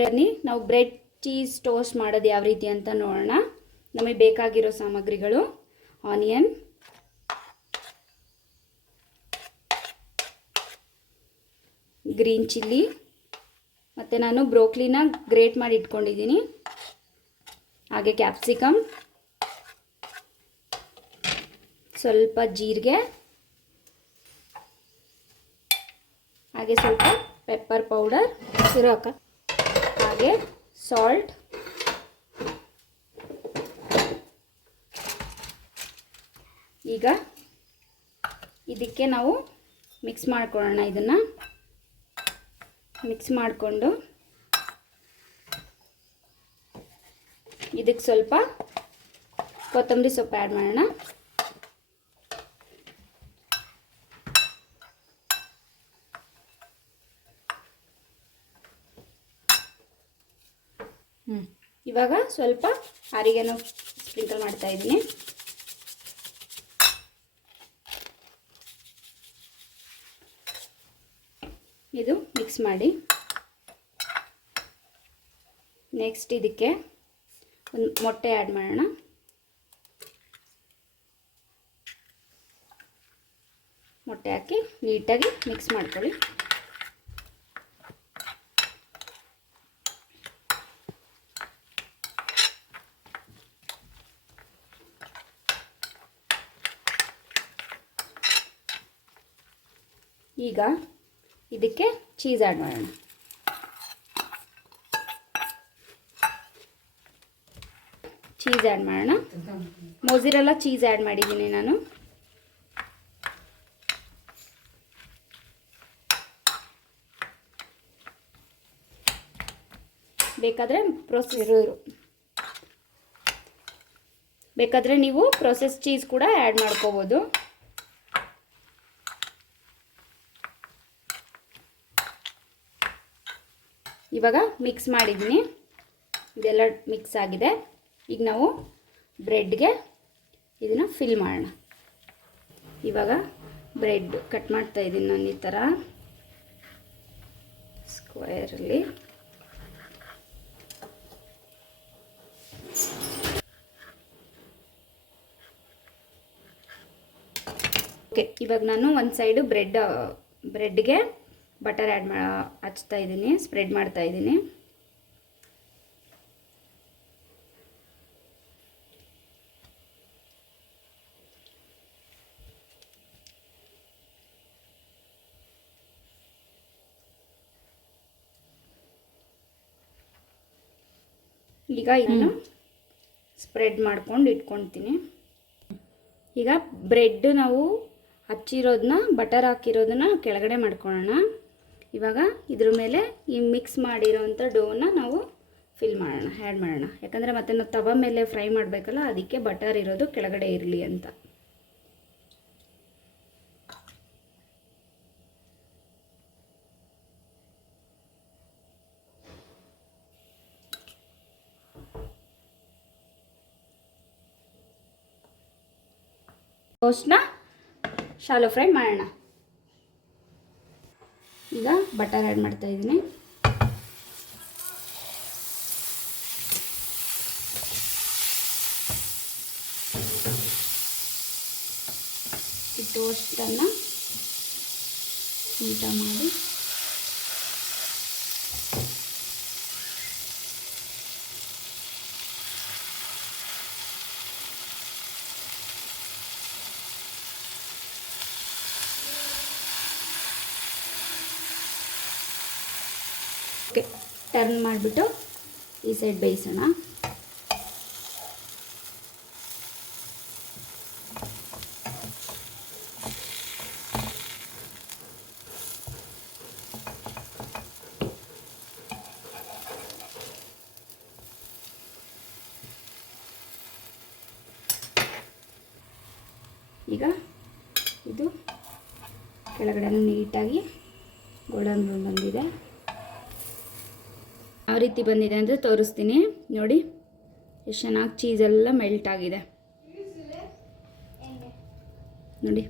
ಬನ್ನಿ ನಾವು bread cheese toast ಮಾಡೋದು ಯಾವ ರೀತಿ ಅಂತ ನೋಡೋಣ. ನಮಗೆ ಬೇಕಾಗಿರೋ ಸಾಮಗ್ರಿಗಳು: ಆನಿಯನ್, ಗ್ರೀನ್ ಚಿಲ್ಲಿ, ಮತ್ತು ನಾನು ಬ್ರೋಕ್ಲಿನ ಗ್ರೇಟ್ ಮಾಡಿ ಇಟ್ಕೊಂಡಿದ್ದೀನಿ, ಹಾಗೆ ಕ್ಯಾಪ್ಸಿಕಮ್, ಸ್ವಲ್ಪ ಜೀರಿಗೆ, ಹಾಗೆ ಸ್ವಲ್ಪ ಪೆಪ್ಪರ್ ಪೌಡರ್, ಹಾಗೆ ಸಾಲ್ಟ್, ಈಗ ಇದಕ್ಕೆ ನಾವು ಮಿಕ್ಸ್ ಮಾಡ್ಕೊಳ್ಳೋಣ. ಇದನ್ನು ಮಿಕ್ಸ್ ಮಾಡಿಕೊಂಡು ಇದಕ್ಕೆ ಸ್ವಲ್ಪ ಕೊತ್ತಂಬರಿ ಸೊಪ್ಪು ಆ್ಯಡ್ ಮಾಡೋಣ. ಇವಾಗ ಸ್ವಲ್ಪ ಆರಿಗೆನೋ ಸ್ಪ್ರಿಂಕಲ್ ಮಾಡ್ತಾ ಇದ್ದೀನಿ. ಇದು ಮಿಕ್ಸ್ ಮಾಡಿ ನೆಕ್ಸ್ಟ್ ಇದಕ್ಕೆ ಒಂದು ಮೊಟ್ಟೆ ಆ್ಯಡ್ ಮಾಡೋಣ. ಮೊಟ್ಟೆ ಹಾಕಿ ನೀಟಾಗಿ ಮಿಕ್ಸ್ ಮಾಡ್ಕೊಳ್ಳಿ. ಈಗ ಇದಕ್ಕೆ ಚೀಸ್ ಆ್ಯಡ್ ಮಾಡೋಣ. ಚೀಸ್ ಆ್ಯಡ್ ಮಾಡೋಣ. ಮೊಝರೆಲ್ಲಾ ಚೀಸ್ ಆ್ಯಡ್ ಮಾಡಿದ್ದೀನಿ ನಾನು. ಬೇಕಾದರೆ ನೀವು ಪ್ರೊಸೆಸ್ ಚೀಸ್ ಕೂಡ ಆ್ಯಡ್ ಮಾಡ್ಕೋಬೋದು. ಇವಾಗ ಮಿಕ್ಸ್ ಮಾಡಿದ್ದೀನಿ, ಇದೆಲ್ಲ ಮಿಕ್ಸ್ ಆಗಿದೆ. ಈಗ ನಾವು ಬ್ರೆಡ್ಗೆ ಇದನ್ನು ಫಿಲ್ ಮಾಡೋಣ. ಇವಾಗ ಬ್ರೆಡ್ ಕಟ್ ಮಾಡ್ತಾ ಇದ್ದೀನಿ ನಾನು ಈ ಥರ ಸ್ಕ್ವೇರಲ್ಲಿ. ಓಕೆ, ಇವಾಗ ನಾನು ಒಂದು ಸೈಡು ಬ್ರೆಡ್ಗೆ ಬಟರ್ ಹಚ್ತಾ ಇದ್ದೀನಿ, ಸ್ಪ್ರೆಡ್ ಮಾಡ್ತಾ ಇದ್ದೀನಿ. ಈಗ ಇದನ್ನು ಸ್ಪ್ರೆಡ್ ಮಾಡ್ಕೊಂಡು ಇಟ್ಕೊಳ್ತೀನಿ. ಈಗ ಬ್ರೆಡ್ ನಾವು ಹಚ್ಚಿರೋದನ್ನ, ಬಟರ್ ಹಾಕಿರೋದನ್ನ ಕೆಳಗಡೆ ಮಾಡ್ಕೊಳ್ಳೋಣ. ಇವಾಗ ಇದ್ರ ಮೇಲೆ ಈ ಮಿಕ್ಸ್ ಮಾಡಿರೋಂಥ ಡೋನ ನಾವು ಫಿಲ್ ಮಾಡೋಣ, ಆ್ಯಡ್ ಮಾಡೋಣ. ಯಾಕಂದರೆ ಮತ್ತೆ ನಾವು ತವ ಮೇಲೆ ಫ್ರೈ ಮಾಡಬೇಕಲ್ಲ, ಅದಕ್ಕೆ ಬಟರ್ ಇರೋದು ಕೆಳಗಡೆ ಇರಲಿ ಅಂತ. ಟೋಸ್ಟ್ನ ಶಾಲೋ ಫ್ರೈ ಮಾಡೋಣ. ಈಗ ಬಟರ್ ಆ್ಯಡ್ ಮಾಡ್ತಾ ಇದ್ದೀನಿ. ಈ ಟೋಸ್ಟನ್ನು ಊಟ ಮಾಡಿ ಓಕೆ, ಟರ್ನ್ ಮಾಡಿಬಿಟ್ಟು ಈ ಸೈಡ್ ಬೇಯಿಸೋಣ. ಈಗ ಇದು ಕೆಳಗಡೆ ನೀಟಾಗಿ ಗೋಲ್ಡನ್ ಬ್ರೌನ್ ಬಂದಿದೆ. ಯಾವ ರೀತಿ ಬಂದಿದೆ ಅಂದರೆ ತೋರಿಸ್ತೀನಿ ನೋಡಿ. ಎಷ್ಟು ಚೆನ್ನಾಗಿ ಚೀಸೆಲ್ಲ ಮೆಲ್ಟ್ ಆಗಿದೆ ನೋಡಿ.